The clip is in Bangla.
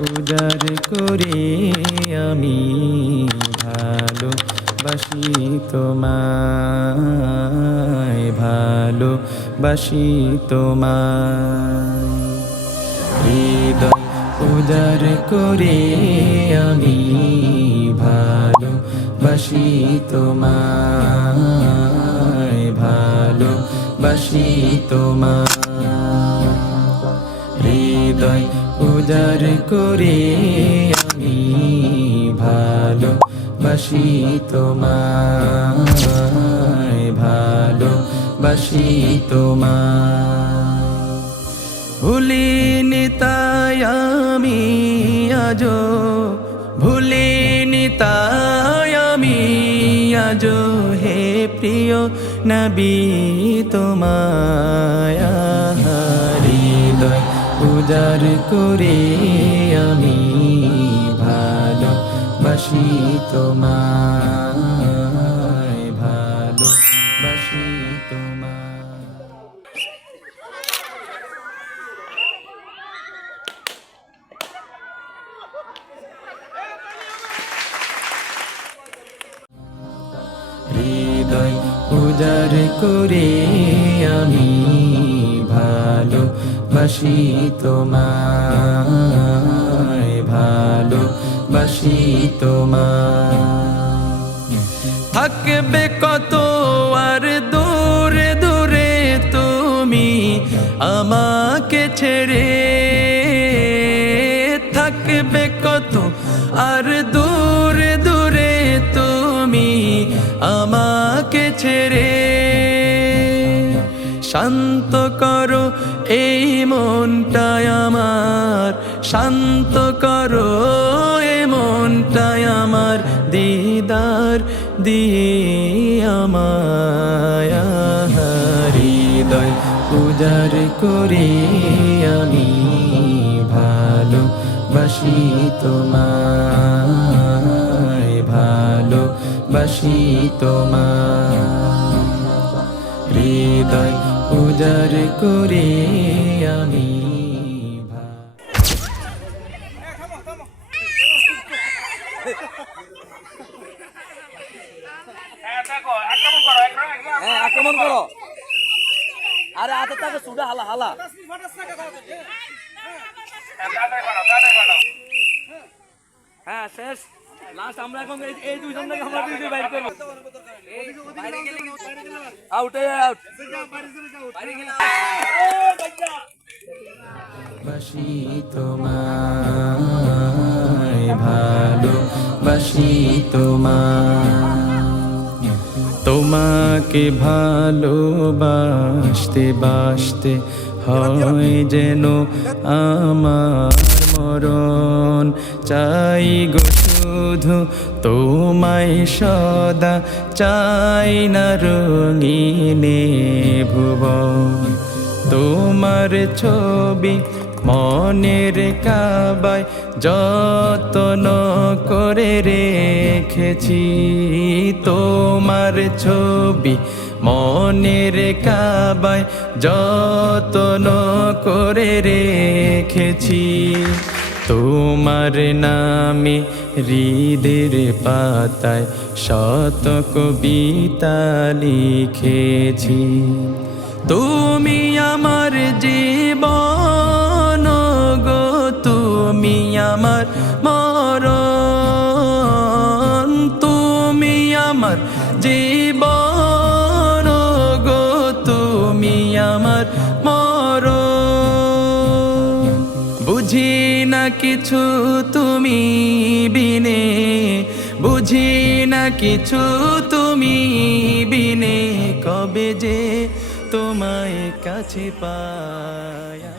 উজার করে আমি ভালো বাসি তোমায়, ভালো বাসি তোমায়। হৃদয় উজার করে আমি ভালো বাসি তোমায়, ভালো বাসি তোমায়। হৃদয় উজার করে আমি ভালো বাসি তোমায়, ভালো বাসি তোমায়। ভুলিনি তাই আমি আজ ভুলিনি তাই আমি আজ হে প্রিয় নবী তোমায় হৃদয়। উজার করে আমি ভালো বাসি তোমায় ভালো বাসি তোমায়। হৃদয় উজার করে আমি ভালো বাসি তোমায় ভালো বাসি তোমায়। থাকবে কত আর দূরে দূরে তুমি আমাকে ছেড়ে। থাকবে কত আর দূরে দূরে তুমি আমাকে ছেড়ে। শান্ত করো এই মনটাই আমার, শান্ত করো এই মনটাই আমার, দিদার দিয়ে আমায় হৃদয় উজার করে আমি, ভালো বাসি তোমায়, ভালো বাসি তোমায়। হৃদয় উজার করে আমি হ্যাঁ আক্রমণ করো। আরে হাতে তাকে সুডা হালা হালা। হ্যাঁ শেষ। লাস্ট আমরা এখন এই- থেকে আমরা দুই দুই বাইর করব আউট আউট বাসি তোমায় ভালো বাসি তোমায় তোমাকে ভালোবাসতে বাসতে হয় যেন আমার মরণ চাই গো শুধু তোমায় সদা চাই না রঙিনে ভুবন। তোমার ছবি মনের কাবায় যতন করে রেখেছি। তোমার ছবি মনের কাবায় যতন করে রেখেছি। তোমার নামে হৃদের পাতায় শত কবিতা লিখেছি। তুমি আমার জীবন গো, তুমি আমার মরণ। তুমি আমার জীবন গো, তুমি আমার মর বুঝি কিছু তুমি বিনে বুঝি না কিছু তুমি বিনে কবে যে তোমায় কাছে পায়া